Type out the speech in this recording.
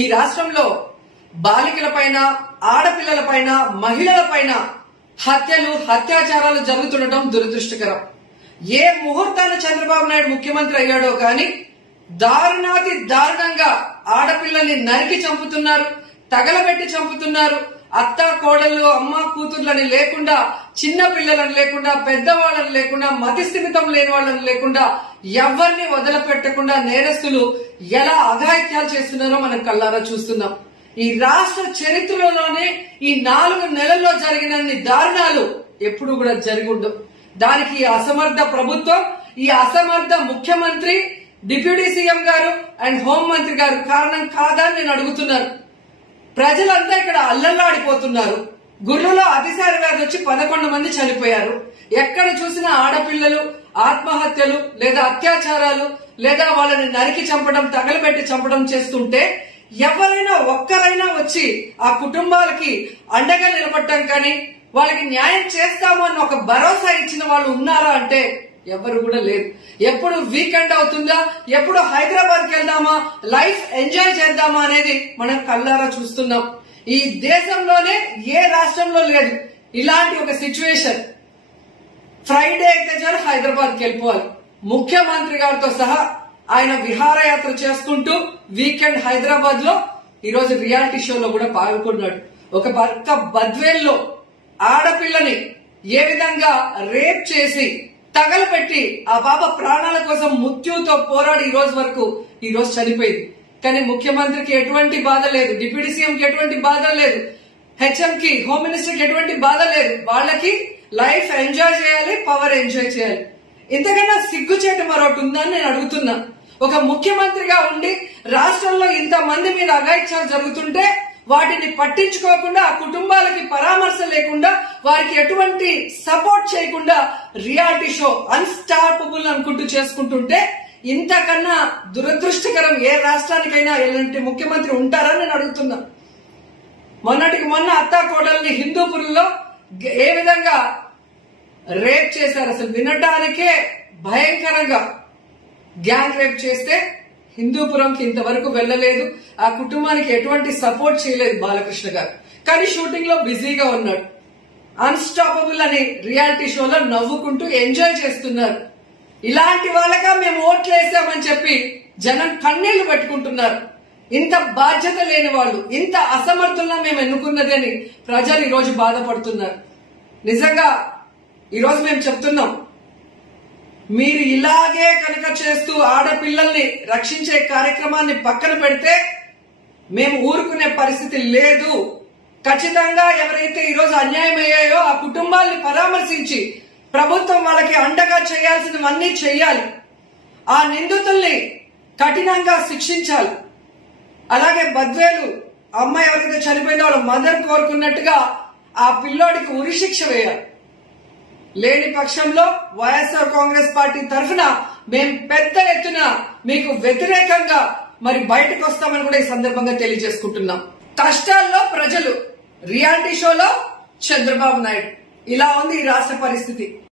ఈ రాష్ట్రంలో బాలికలపైన, ఆడపిల్లలపైన, మహిళలపైన హత్యలు, అత్యాచారాలు జరుగుతుండటం దురదృష్టకరం. ఏ ముహూర్తాన చంద్రబాబు నాయుడు ముఖ్యమంత్రి అయ్యాడో కానీ దారుణాతి దారుణంగా ఆడపిల్లల్ని నరికి చంపుతున్నారు, తగలబెట్టి చంపుతున్నారు. అత్త కోడళ్ళు, అమ్మ కూతుర్లని లేకుండా, చిన్న పిల్లలను లేకుండా, పెద్దవాళ్ళని లేకుండా, మతిస్థిమితం లేని వాళ్ళని లేకుండా ఎవరిని వదిలిపెట్టకుండా నేరస్తులు ఎలా అఘాయిత్యాలు చేస్తున్నారో మనం కళ్ళారా చూస్తున్నాం. ఈ రాష్ట్ర చరిత్రలోనే ఈ 4 నెలల్లో జరిగినన్ని దారుణాలు ఎప్పుడు కూడా జరిగి ఉండవు. దానికి ఈ అసమర్థ ప్రభుత్వం, ఈ అసమర్థ ముఖ్యమంత్రి, డిప్యూటీ సీఎం గారు అండ్ హోంమంత్రి గారు కారణం కాదా అని నేను అడుగుతున్నాను. ప్రజలంతా ఇక్కడ అల్లల్లాడిపోతున్నారు. గుర్రులో అతిసార వ్యాధి వచ్చి 11 మంది చనిపోయారు. ఎక్కడ చూసినా ఆడపిల్లలు ఆత్మహత్యలు లేదా అత్యాచారాలు లేదా వాళ్ళని నరికి చంపడం, తగలబెట్టి చంపడం చేస్తుంటే ఎవరైనా ఒక్కరైనా వచ్చి ఆ కుటుంబాలకి అండగా నిలబడటం కానీ వాళ్ళకి న్యాయం చేస్తాము అని ఒక భరోసా ఇచ్చిన వాళ్ళు ఉన్నారా అంటే ఎవరు కూడా లేదు. ఎప్పుడు వీకెండ్ అవుతుందా, ఎప్పుడు హైదరాబాద్కి వెళ్దామా, లైఫ్ ఎంజాయ్ చేద్దామా అనేది మనం కళ్ళారా చూస్తున్నాం. ఈ దేశంలోనే ఏ రాష్ట్రంలో లేదు ఇలాంటి ఒక సిచ్యువేషన్. ఫ్రైడే అయితే చాలు హైదరాబాద్కి వెళ్ళిపోవాలి. ముఖ్యమంత్రి గారితో సహా ఆయన విహారయాత్ర చేసుకుంటూ వీకెండ్ హైదరాబాద్ లో ఈరోజు రియాలిటీ షోలో కూడా పాల్గొన్నాడు. ఒక పక్క బద్వేల్లో ఆడపిల్లని ఏ విధంగా రేప్ చేసి తగలపెట్టి ఆ పాప ప్రాణాల కోసం మృత్యుతో పోరాడి ఈ రోజు చనిపోయింది. కానీ ముఖ్యమంత్రికి ఎటువంటి బాధ లేదు, డిప్యూటీ సీఎం కి ఎటువంటి బాధ లేదు, హెచ్ఎం కి, హోమ్ మినిస్టర్ కి ఎటువంటి బాధ లేదు. వాళ్ళకి లైఫ్ ఎంజాయ్ చేయాలి, పవర్ ఎంజాయ్ చేయాలి. ఇంతకన్నా సిగ్గుచేట మరొకటి ఉందని నేను అడుగుతున్నా. ఒక ముఖ్యమంత్రిగా ఉండి రాష్ట్రంలో ఇంతమంది మీద అఘాయిత్యాలు జరుగుతుంటే వాటిని పట్టించుకోకుండా, ఆ కుటుంబాలకి పరామర్శ లేకుండా, వారికి ఎటువంటి సపోర్ట్ చేయకుండా రియాలిటీ షో అన్స్టాపబుల్ అనుకుంటూ చేసుకుంటుంటే ఇంతకన్నా దురదృష్టకరం ఏ రాష్ట్రానికైనా ఎలాంటి ముఖ్యమంత్రి ఉంటారని నేను అడుగుతున్నా. మొన్నటికి మొన్న అత్తా కోడల్ని హిందూపురంలో ఏ విధంగా రేప్ చేశారు, అసలు వినటానికే భయంకరంగా గ్యాంగ్ రేప్ చేస్తే హిందూపురంకి ఇంతవరకు వెళ్లలేదు. ఆ కుటుంబానికి ఎటువంటి సపోర్ట్ చేయలేదు బాలకృష్ణ గారు. కానీ షూటింగ్ లో బిజీగా ఉన్నాడు. అన్స్టాపబుల్ అని రియాలిటీ షోలో నవ్వుకుంటూ ఎంజాయ్ చేస్తున్నారు. ఇలాంటి వాళ్ళగా మేము ఓట్లు వేసామని చెప్పి జనం కన్నీళ్లు పెట్టుకుంటున్నారు. ఇంత బాధ్యత లేని వాళ్ళు, ఇంత అసమర్థుల్లా మేము ఎన్నుకున్నది అని ప్రజలు ఈ రోజు బాధపడుతున్నారు. నిజంగా ఈరోజు మేము చెప్తున్నాం, మీరు ఇలాగే కనుక చేస్తూ ఆడపిల్లల్ని రక్షించే కార్యక్రమాన్ని పక్కన పెడితే మేము ఊరుకునే పరిస్థితి లేదు. ఖచ్చితంగా ఎవరైతే ఈరోజు అన్యాయం అయ్యాయో ఆ కుటుంబాల్ని పరామర్శించి ప్రభుత్వం వాళ్ళకి అండగా చేయాల్సినవన్నీ చెయ్యాలి. ఆ నిందితుల్ని కఠినంగా శిక్షించాలి. అలాగే బద్వేలు అమ్మాయి ఎవరైతే చనిపోయిందో వాళ్ళ మదర్ కోరుకున్నట్టుగా ఆ పిల్లోడికి ఉరిశిక్ష వేయాలి. లేని పక్షంలో వైఎస్ఆర్ కాంగ్రెస్ పార్టీ తరఫున మేము పెద్ద ఎత్తున మీకు వ్యతిరేకంగా బయటకు వస్తామని కూడా ఈ సందర్భంగా తెలియజేసుకుంటున్నాం. కష్టాల్లో ప్రజలు, రియాలిటీ షోలో చంద్రబాబు నాయుడు. ఇలా ఉంది ఈ రాష్ట్ర పరిస్థితి.